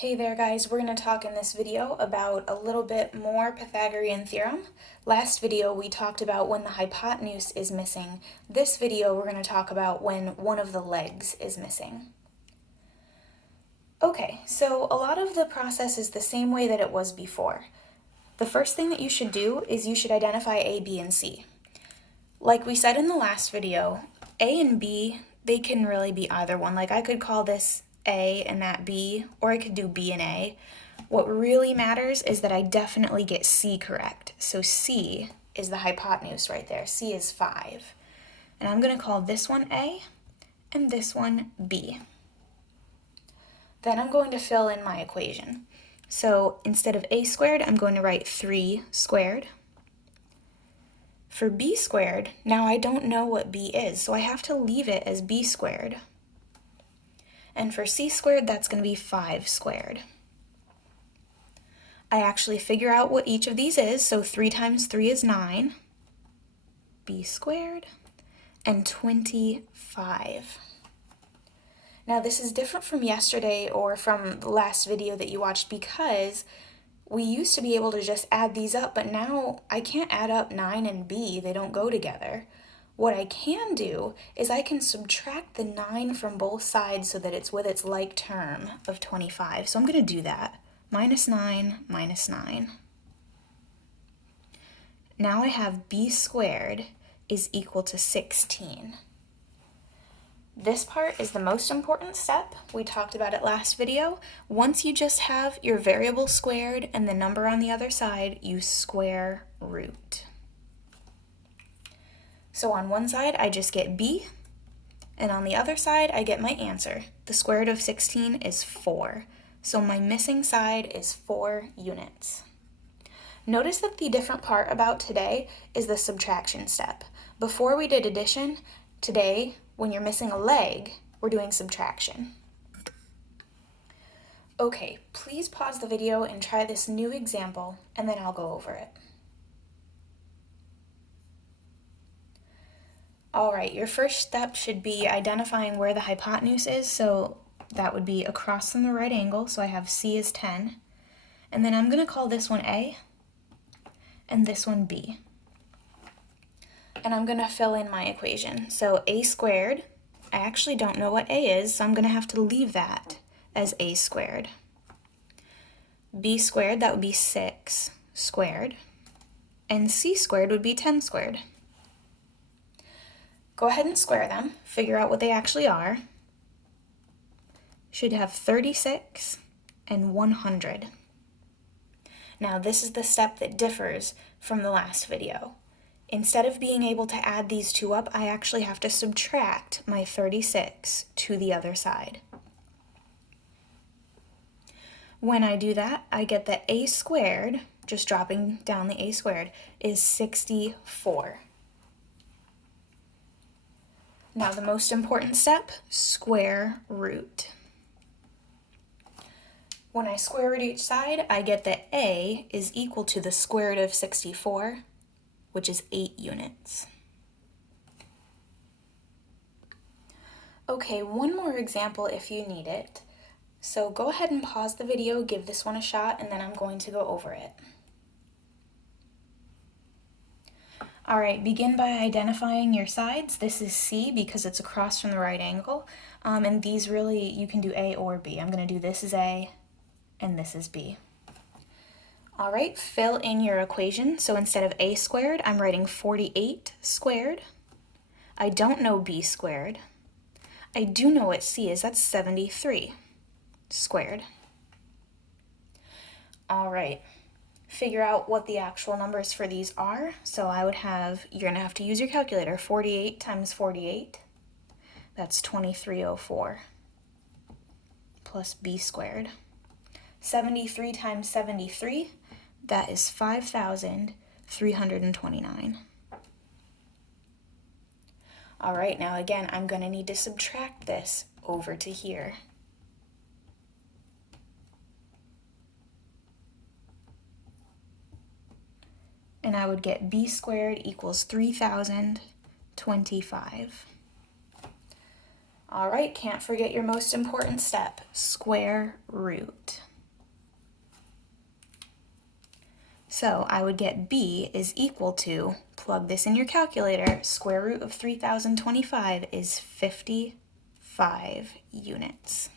Hey there guys, we're going to talk in this video about a little bit more Pythagorean theorem. Last video we talked about when the hypotenuse is missing. This video we're going to talk about when one of the legs is missing. Okay, so a lot of the process is the same way that it was before. The first thing that you should do is you should identify A, B, and C. Like we said in the last video, A and B, they can really be either one. Like I could call this A and that B, or I could do B and A. What really matters is that I definitely get C correct. So C is the hypotenuse right there. C is 5. And I'm going to call this one A and this one B. Then I'm going to fill in my equation. So instead of A squared, I'm going to write 3 squared. For B squared, now I don't know what B is, so I have to leave it as B squared. And for C squared, that's going to be 5 squared. I actually figure out what each of these is, so 3 times 3 is 9, B squared, and 25. Now this is different from yesterday or from the last video that you watched because we used to be able to just add these up, but now I can't add up 9 and B, they don't go together. What I can do is I can subtract the 9 from both sides so that it's with its like term of 25. So I'm going to do that. Minus 9 minus 9. Now I have B squared is equal to 16. This part is the most important step. We talked about it last video. Once you just have your variable squared and the number on the other side, you square root. So on one side, I just get B, and on the other side, I get my answer. The square root of 16 is 4. So my missing side is 4 units. Notice that the different part about today is the subtraction step. Before we did addition, today, when you're missing a leg, we're doing subtraction. Okay, please pause the video and try this new example, and then I'll go over it. All right, your first step should be identifying where the hypotenuse is, so that would be across from the right angle, so I have C is 10. And then I'm going to call this one A, and this one B. And I'm going to fill in my equation. So A squared, I actually don't know what A is, so I'm going to have to leave that as A squared. B squared, that would be 6 squared. And C squared would be 10 squared. Go ahead and square them, figure out what they actually are. Should have 36 and 100. Now this is the step that differs from the last video. Instead of being able to add these two up, I actually have to subtract my 36 to the other side. When I do that, I get that A squared, just dropping down the A squared, is 64. Now the most important step, square root. When I square root each side, I get that A is equal to the square root of 64, which is 8 units. Okay, one more example if you need it. So go ahead and pause the video, give this one a shot, and then I'm going to go over it. All right, begin by identifying your sides. This is C because it's across from the right angle. And these really, you can do A or B. I'm going to do this is A and this is B. All right, fill in your equation. So instead of A squared, I'm writing 48 squared. I don't know B squared. I do know what C is. That's 73 squared. All right. Figure out what the actual numbers for these are. So I would have, you're going to have to use your calculator, 48 times 48, that's 2304, plus B squared. 73 times 73, that is 5,329. All right, now again, I'm going to need to subtract this over to here. And I would get B squared equals 3,025. All right, can't forget your most important step, square root. So I would get B is equal to, plug this in your calculator, square root of 3025 is 55 units.